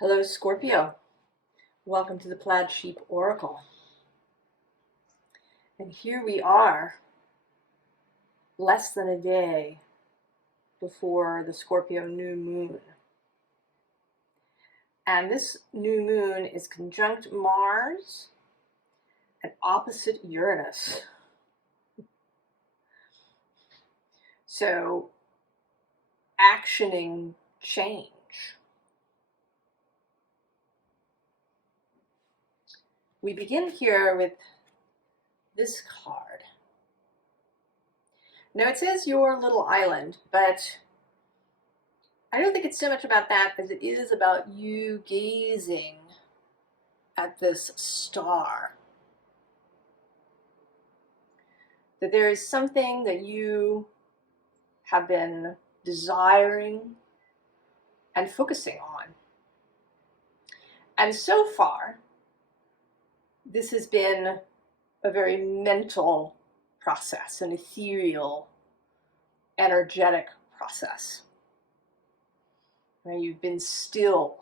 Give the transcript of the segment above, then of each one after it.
Hello, Scorpio. Welcome to the Plaid Sheep Oracle. And here we are, less than a day before the Scorpio new moon. And this new moon is conjunct Mars and opposite Uranus. So, actioning change. We begin here with this card. Now it says your little island, but I don't think it's so much about that as it is about you gazing at this star. That there is something that you have been desiring and focusing on. And so far, this has been a very mental process, an ethereal, energetic process. Right? You've been still.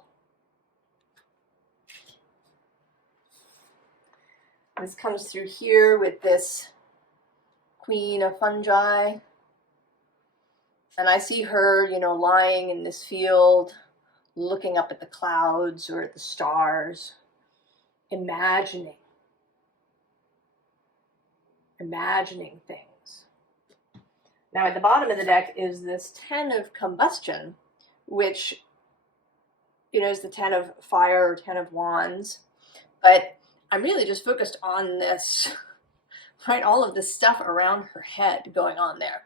This comes through here with this Queen of Fungi. And I see her, lying in this field, looking up at the clouds or at the stars, imagining things. Now at the bottom of the deck is this 10 of combustion, which, is the 10 of fire or 10 of wands. But I'm really just focused on this, right? All of this stuff around her head going on there.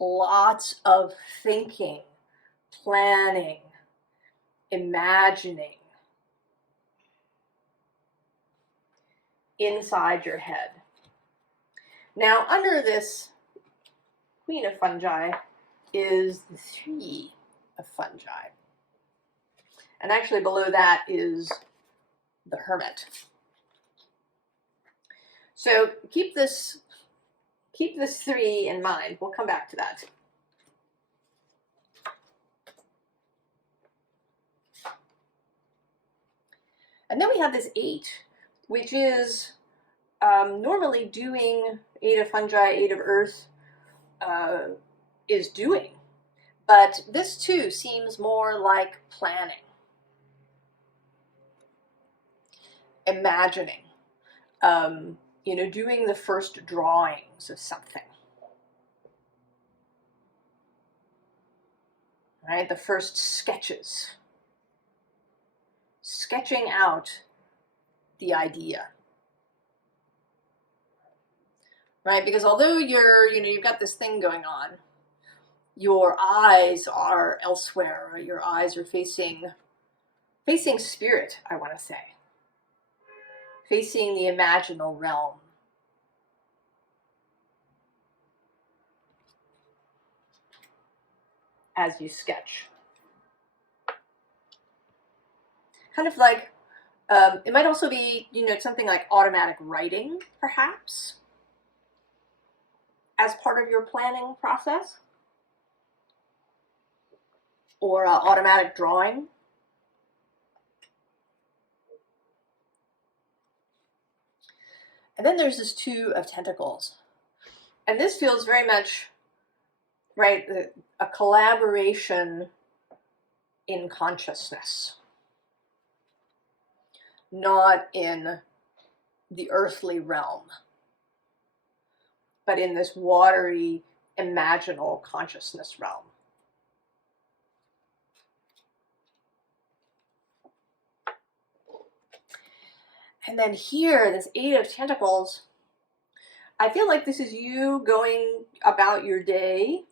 Lots of thinking, planning, imagining inside your head. Now, under this Queen of Fungi is the 3 of Fungi. And actually below that is the Hermit. So keep this 3 in mind. We'll come back to that. And then we have this 8, which is normally doing 8 of fungi, 8 of earth is doing. But this too seems more like planning, imagining, doing the first drawings of something. Right? The first sketches. Sketching out the idea. Right? Because although you've got this thing going on, your eyes are elsewhere. Right? Your eyes are facing spirit, I want to say. Facing the imaginal realm. As you sketch. Kind of like, it might also be, something like automatic writing, perhaps, as part of your planning process. Or automatic drawing. And then there's this 2 of Tentacles. And this feels very much, right, a collaboration in consciousness. Not in the earthly realm, but in this watery, imaginal consciousness realm. And then here, this 8 of Tentacles, I feel like this is you going about your day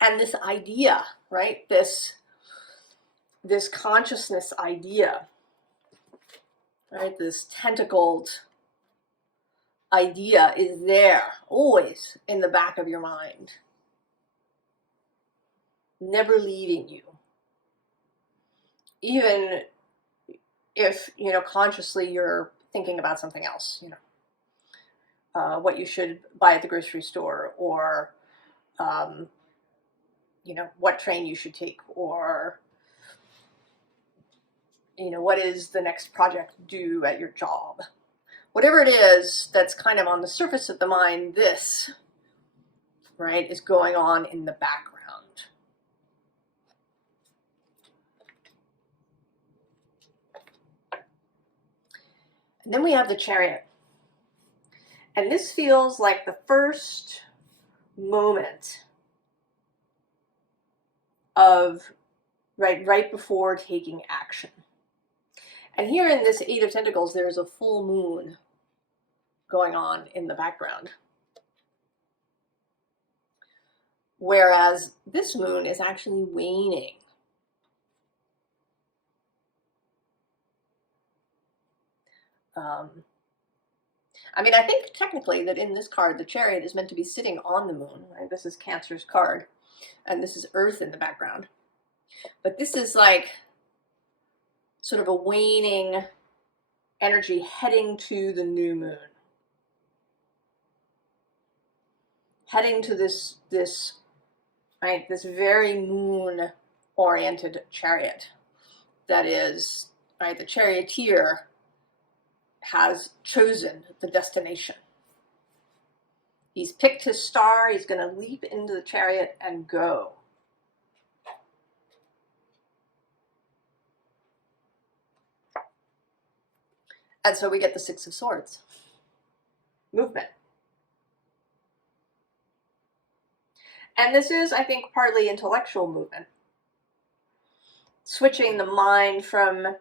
and this idea, right? This consciousness idea, right? This tentacled idea is there, always in the back of your mind. Never leaving you. Even if, consciously you're thinking about something else, what you should buy at the grocery store, or, what train you should take, or you know, what is the next project due at your job? Whatever it is that's kind of on the surface of the mind, this, right, is going on in the background. And then we have the Chariot. And this feels like the first moment of right before taking action. And here in this Eight of Pentacles, there's a full moon going on in the background. Whereas this moon is actually waning. I mean, I think technically that in this card, the Chariot is meant to be sitting on the moon, right? This is Cancer's card, and this is Earth in the background. But this is like sort of a waning energy heading to the new moon. Heading to this right, this very moon-oriented chariot. That is, right, the charioteer has chosen the destination. He's picked his star, he's going to leap into the chariot and go. And so we get the Six of Swords. Movement. And this is, I think, partly intellectual movement. Switching the mind from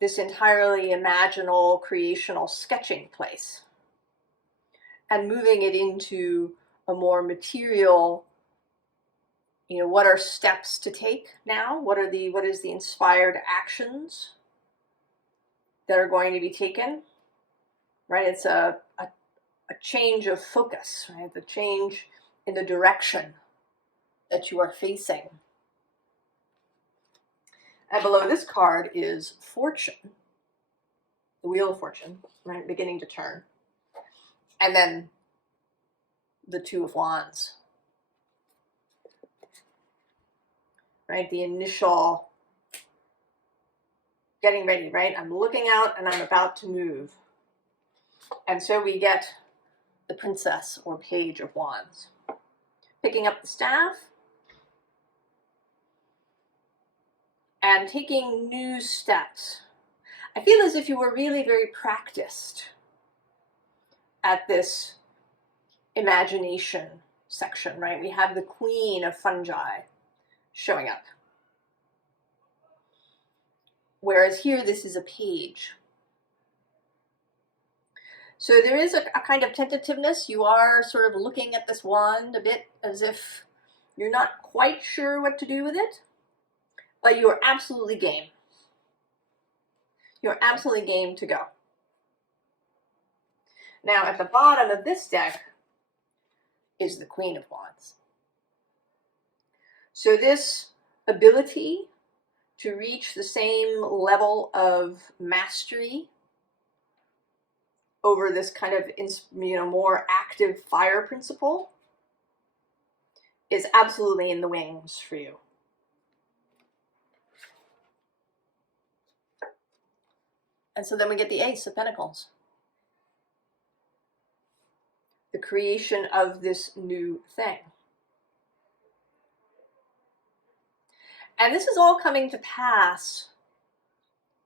this entirely imaginal, creational, sketching place and moving it into a more material, you know, what are steps to take now? What is the inspired actions that are going to be taken? Right? It's a change of focus, right? The change in the direction that you are facing. And below this card is Fortune, the Wheel of Fortune, right, beginning to turn. And then the Two of Wands, right, the initial getting ready, right? I'm looking out and I'm about to move. And so we get the Princess or Page of Wands. Picking up the staff and taking new steps. I feel as if you were really very practiced at this imagination section, right? We have the Queen of Fungi showing up. Whereas here, this is a page. So there is a kind of tentativeness. You are sort of looking at this wand a bit as if you're not quite sure what to do with it, but you are absolutely game. You're absolutely game to go. Now, at the bottom of this deck is the Queen of Wands. So this ability to reach the same level of mastery over this kind of, you know, more active fire principle is absolutely in the wings for you. And so then we get the Ace of Pentacles. The creation of this new thing. And this is all coming to pass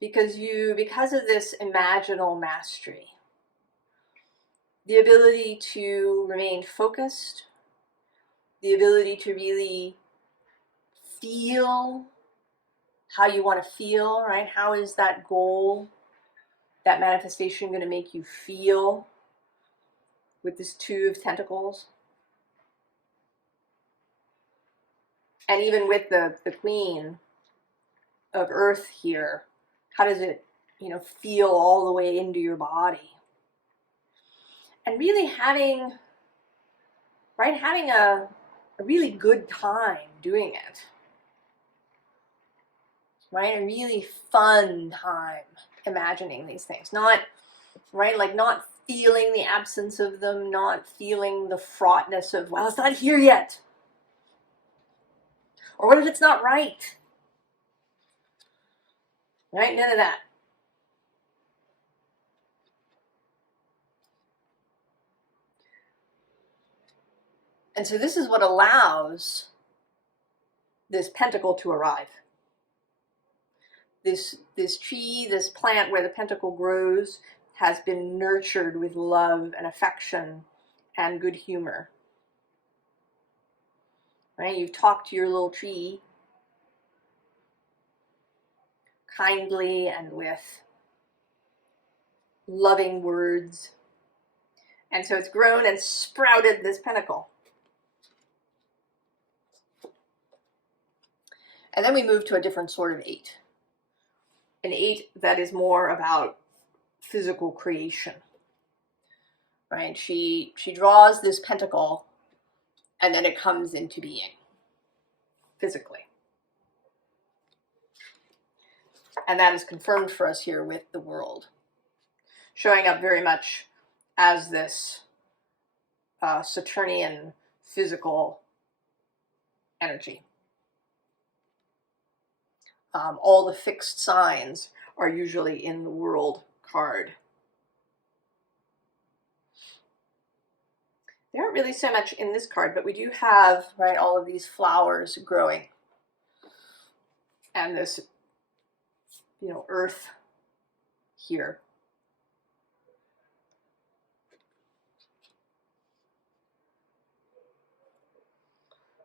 because of this imaginal mastery. The ability to remain focused, the ability to really feel how you want to feel, right? How is that goal, that manifestation going to make you feel with this Two of Tentacles? And even with the Queen of Earth here, how does it, you know, feel all the way into your body? And really having a really good time doing it. Right? A really fun time imagining these things. Not, right, like not feeling the absence of them, not feeling the fraughtness of, well, it's not here yet. Or what if it's not right? right? None of that. And so this is what allows this pentacle to arrive. This tree, this plant where the pentacle grows, has been nurtured with love and affection and good humor. Right? You've talked to your little tree kindly and with loving words. And so it's grown and sprouted this pentacle. And then we move to a different sort of 8. An 8 that is more about physical creation. Right? She draws this pentacle and then it comes into being physically. And that is confirmed for us here with the world, showing up very much as this Saturnian physical energy. All the fixed signs are usually in the world card. They aren't really so much in this card, but we do have, right, all of these flowers growing. And this, earth here.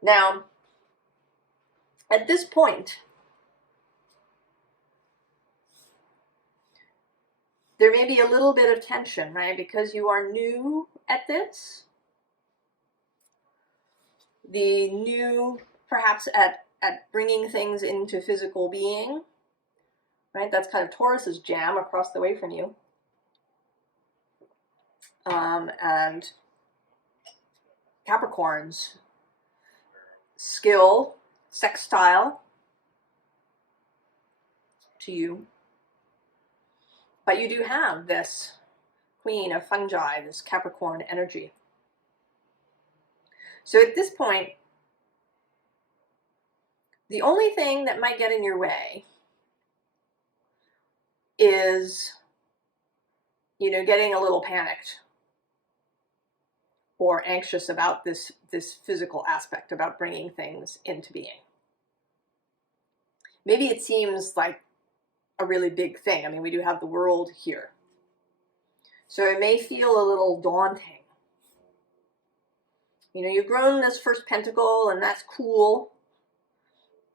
Now, at this point, there may be a little bit of tension, right? Because you are new at this. The new, perhaps, at bringing things into physical being, right? That's kind of Taurus's jam across the way from you. And Capricorn's skill, sextile to you. But you do have this queen of fungi, this Capricorn energy. So at this point, the only thing that might get in your way is, getting a little panicked or anxious about this physical aspect, about bringing things into being. Maybe it seems like a really big thing. I mean, we do have the world here. So it may feel a little daunting. You've grown this first pentacle, and that's cool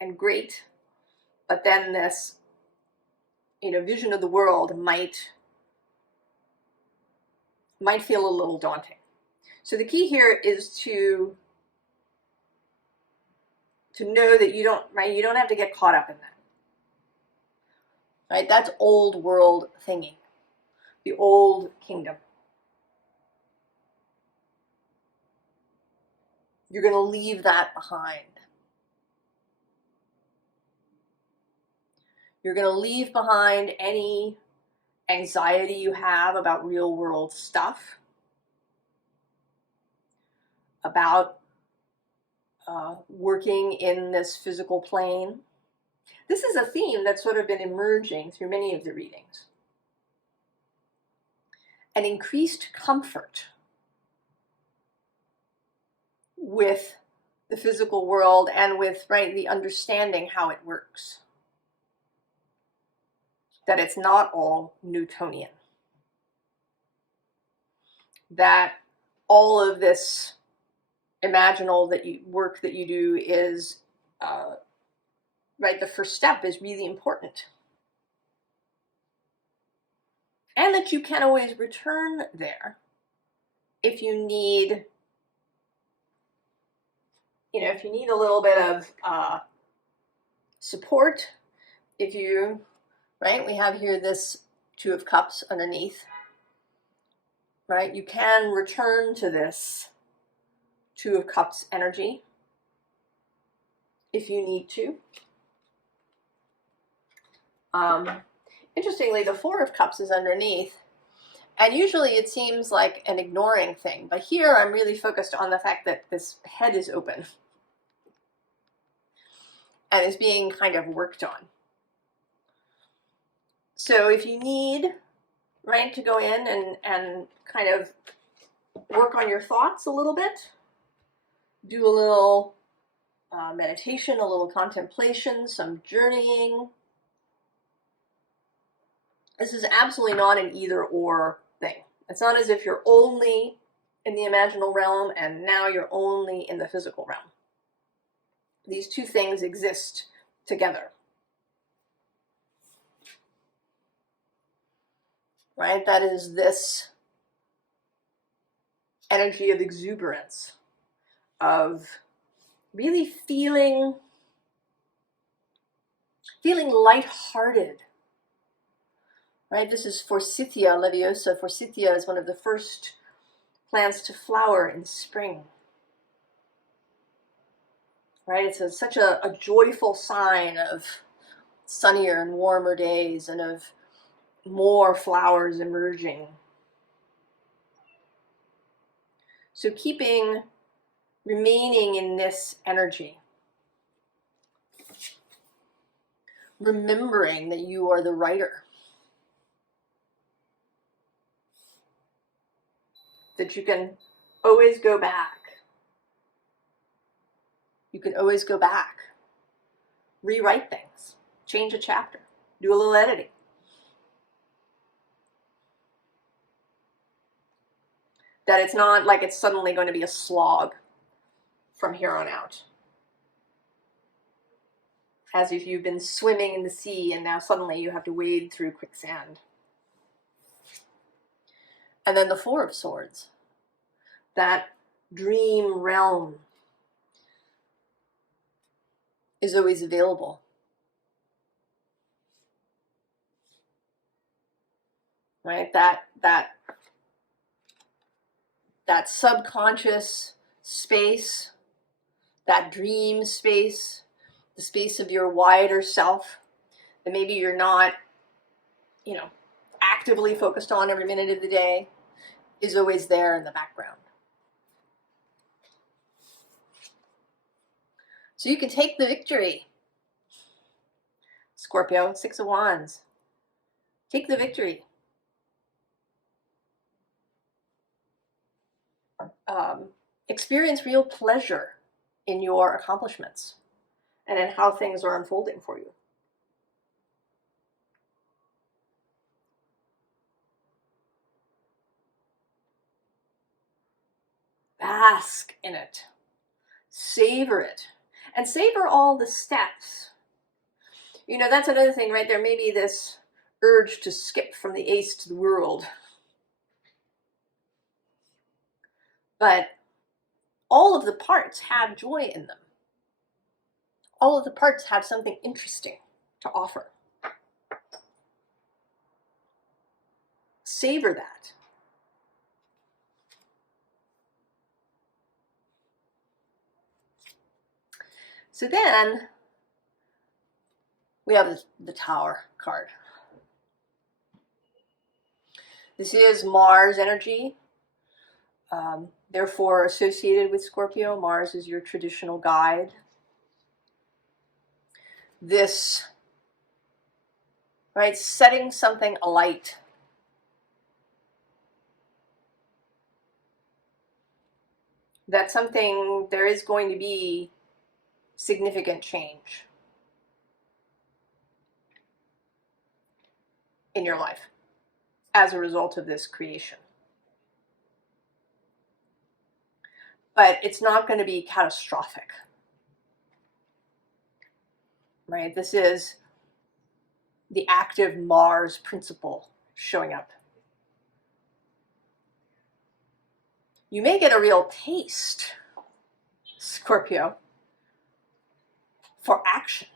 and great. But then this, vision of the world might feel a little daunting. So the key here is to know that you don't have to get caught up in that. Right? That's old world thinking, the old kingdom. You're going to leave that behind. You're going to leave behind any anxiety you have about real world stuff, about working in this physical plane. This is a theme that's sort of been emerging through many of the readings. An increased comfort with the physical world and with, the understanding how it works. That it's not all Newtonian. That all of this imaginal work that you do is, the first step is really important. And that you can always return there if you need, if you need a little bit of support, if you, we have here this 2 of Cups underneath, you can return to this 2 of Cups energy if you need to. Interestingly, the 4 of Cups is underneath, and usually it seems like an ignoring thing, but here I'm really focused on the fact that this head is open and is being kind of worked on. So if you need, right, to go in and kind of work on your thoughts a little bit, do a little meditation, a little contemplation, some journeying. This is absolutely not an either or thing. It's not as if you're only in the imaginal realm and now you're only in the physical realm. These two things exist together. Right? That is this energy of exuberance, of really feeling lighthearted. Right? This is Forsythia leviosa. Forsythia is one of the first plants to flower in spring. Right? It's such a joyful sign of sunnier and warmer days and of more flowers emerging. So remaining in this energy, remembering that you are the writer, that you can always go back. You can always go back, rewrite things, change a chapter, do a little editing. That it's not like it's suddenly going to be a slog from here on out. As if you've been swimming in the sea and now suddenly you have to wade through quicksand. And then the Four of Swords, that dream realm, is always available. Right? That subconscious space, that dream space, the space of your wider self that maybe you're not, actively focused on every minute of the day, is always there in the background. So you can take the victory. Scorpio, Six of Wands. Take the victory. Experience real pleasure in your accomplishments and in how things are unfolding for you. Bask in it. Savor it. And savor all the steps. That's another thing, right? There may be this urge to skip from the ace to the world. But all of the parts have joy in them. All of the parts have something interesting to offer. Savor that. So then we have the Tower card. This is Mars energy, therefore associated with Scorpio. Mars is your traditional guide. This, right, setting something alight. That there is going to be significant change in your life as a result of this creation. But it's not going to be catastrophic. Right? This is the active Mars principle showing up. You may get a real taste, Scorpio, for action.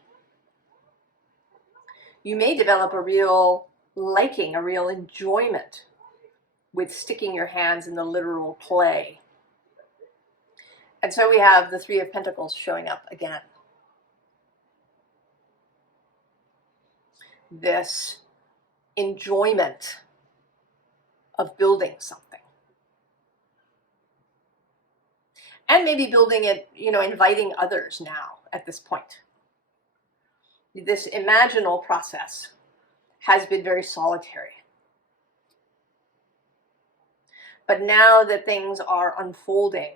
You may develop a real liking, a real enjoyment with sticking your hands in the literal clay. And so we have the Three of Pentacles showing up again. This enjoyment of building something. And maybe building it, inviting others now at this point. This imaginal process has been very solitary. But now that things are unfolding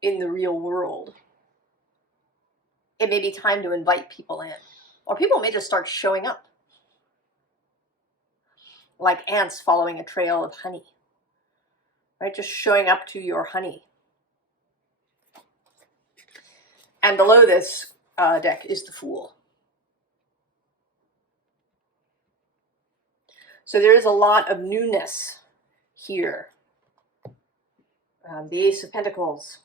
in the real world, it may be time to invite people in. Or people may just start showing up, like ants following a trail of honey, right? Just showing up to your honey. And below this deck is the Fool. So there is a lot of newness here. The Ace of Pentacles,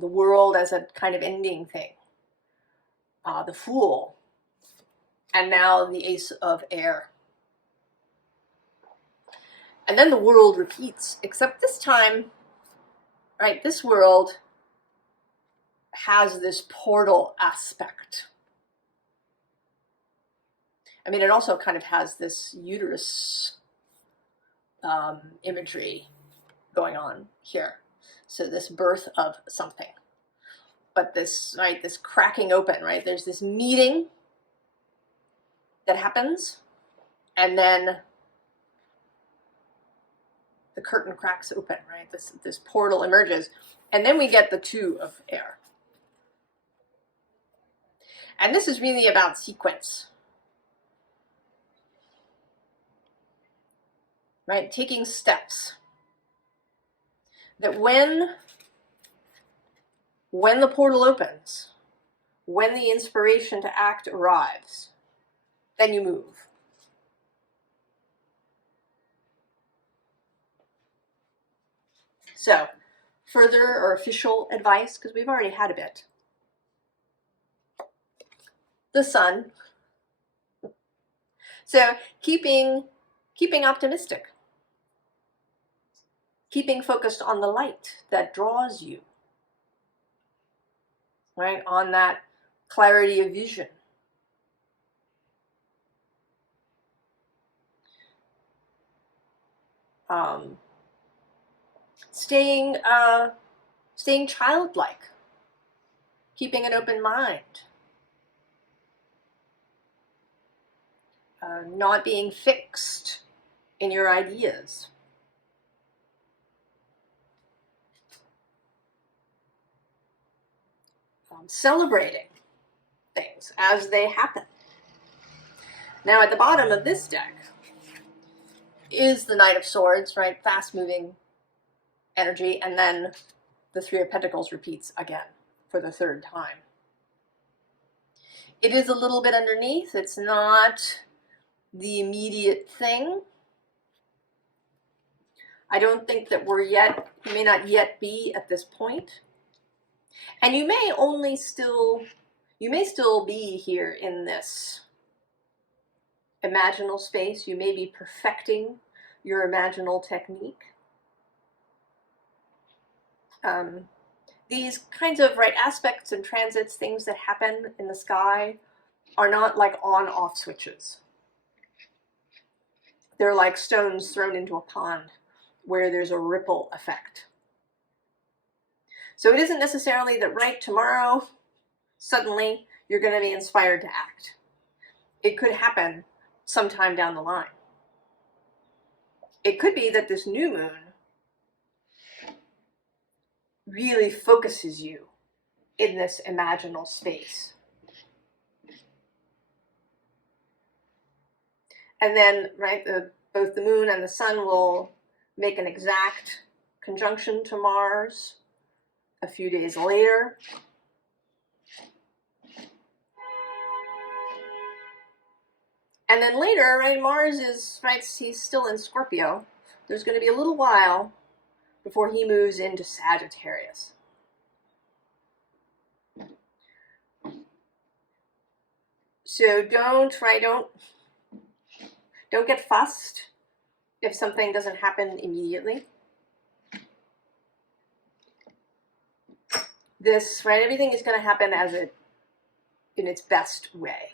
the world as a kind of ending thing, the Fool, and now the Ace of Air. And then the world repeats, except this time, right, this world has this portal aspect. I mean, it also kind of has this uterus imagery going on here. So this birth of something. But this, right, this cracking open, right? There's this meeting that happens, and then the curtain cracks open, right? This portal emerges, and then we get the Two of Air. And this is really about sequence, right? Taking steps. That when the portal opens, when the inspiration to act arrives, then you move. So, further or official advice, because we've already had a bit. The Sun. So, keeping optimistic. Keeping focused on the light that draws you. Right? On that clarity of vision. Staying childlike, keeping an open mind, not being fixed in your ideas. Celebrating things as they happen. Now at the bottom of this deck is the Knight of Swords, right? Fast-moving energy, and then the Three of Pentacles repeats again for the third time. It is a little bit underneath. It's not the immediate thing. I don't think that you may not yet be at this point. And you may still be here in this imaginal space. You may be perfecting your imaginal technique. These kinds of aspects and transits, things that happen in the sky, are not like on-off switches. They're like stones thrown into a pond where there's a ripple effect. So it isn't necessarily that right tomorrow, suddenly, you're going to be inspired to act. It could happen sometime down the line. It could be that this new moon really focuses you in this imaginal space. And then, both the moon and the sun will make an exact conjunction to Mars a few days later. And then later, Mars is, he's still in Scorpio. There's going to be a little while before he moves into Sagittarius. So don't get fussed if something doesn't happen immediately. Everything is going to happen in its best way.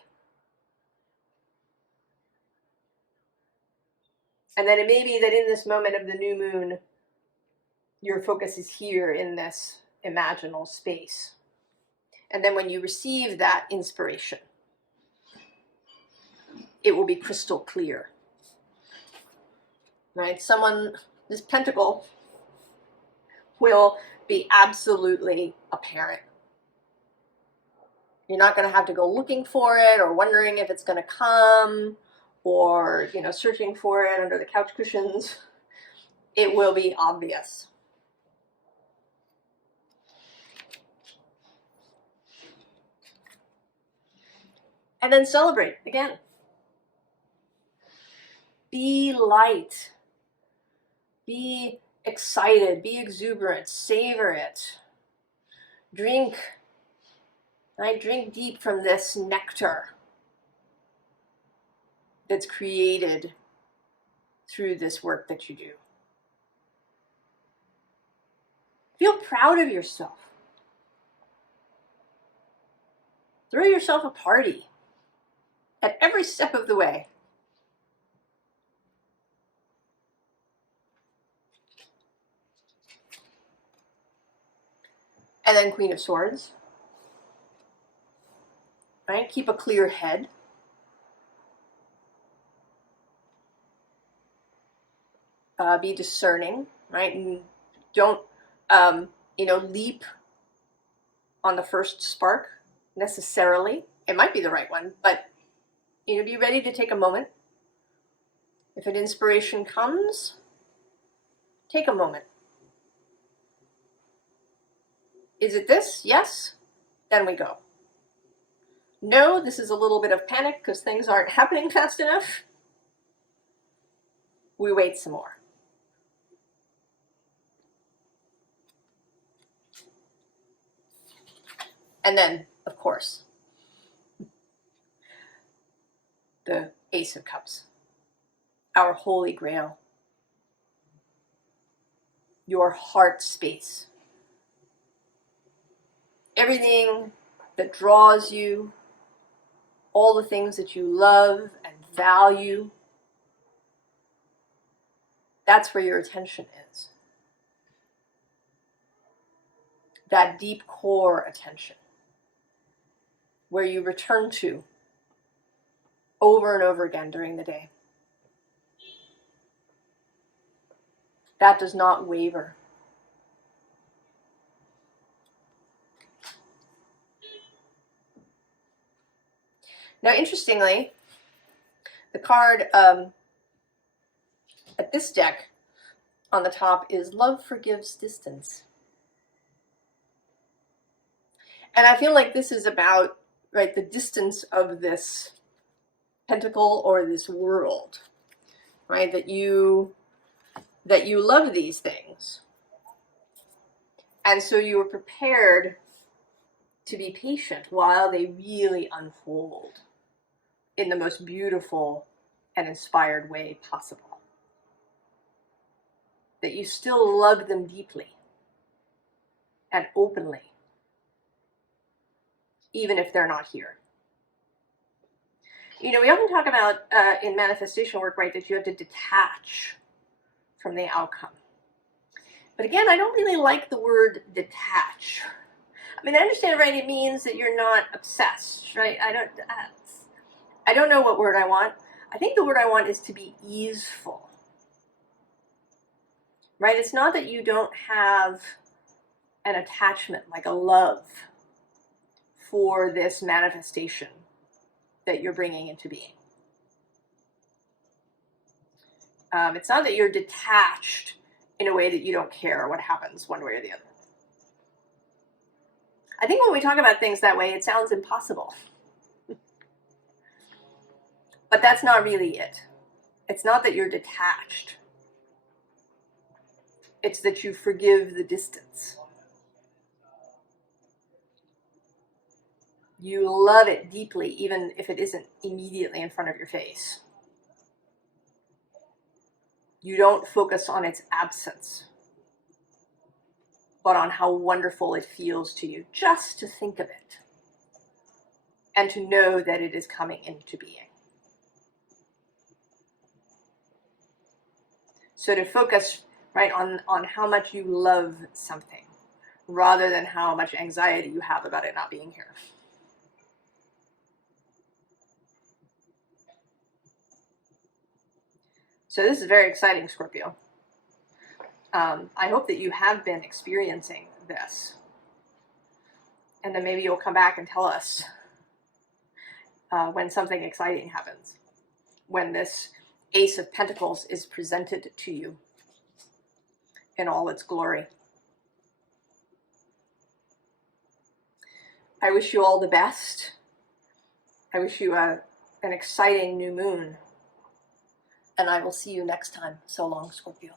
And then it may be that in this moment of the new moon, your focus is here in this imaginal space. And then when you receive that inspiration, it will be crystal clear. Right? This pentacle will be absolutely apparent. You're not going to have to go looking for it or wondering if it's going to come or, searching for it under the couch cushions. It will be obvious. And then celebrate again. Be light. Be excited. Be exuberant. Savor it. Drink. Right? Drink deep from this nectar that's created through this work that you do. Feel proud of yourself. Throw yourself a party at every step of the way. And then Queen of Swords. Right? Keep a clear head. Be discerning, right? And don't, leap on the first spark necessarily. It might be the right one, but, be ready to take a moment. If an inspiration comes, take a moment. Is it this? Yes. Then we go. No, this is a little bit of panic because things aren't happening fast enough. We wait some more. And then, of course, the Ace of Cups, our holy grail, your heart space. Everything that draws you, all the things that you love and value, that's where your attention is. That deep core attention, where you return to over and over again during the day. That does not waver. Now, interestingly, the card at this deck on the top is Love Forgives Distance. And I feel like this is about, right, the distance of this pentacle or this world, right? That you love these things. And so you are prepared to be patient while they really unfold in the most beautiful and inspired way possible. That you still love them deeply and openly, even if they're not here. We often talk about in manifestation work, right, that you have to detach from the outcome. But again, I don't really like the word detach. I mean, I understand, right, it means that you're not obsessed, right? I don't know what word I want. I think the word I want is to be easeful, right? It's not that you don't have an attachment, like a love for this manifestation that you're bringing into being. It's not that you're detached in a way that you don't care what happens one way or the other. I think when we talk about things that way, it sounds impossible. But that's not really it. It's not that you're detached. It's that you forgive the distance. You love it deeply, even if it isn't immediately in front of your face. You don't focus on its absence, but on how wonderful it feels to you just to think of it and to know that it is coming into being. So to focus, right, on how much you love something rather than how much anxiety you have about it not being here. So this is very exciting, Scorpio. I hope that you have been experiencing this. And then maybe you'll come back and tell us when something exciting happens. When this Ace of Pentacles is presented to you in all its glory. I wish you all the best. I wish you an exciting new moon. And I will see you next time. So long, Scorpio.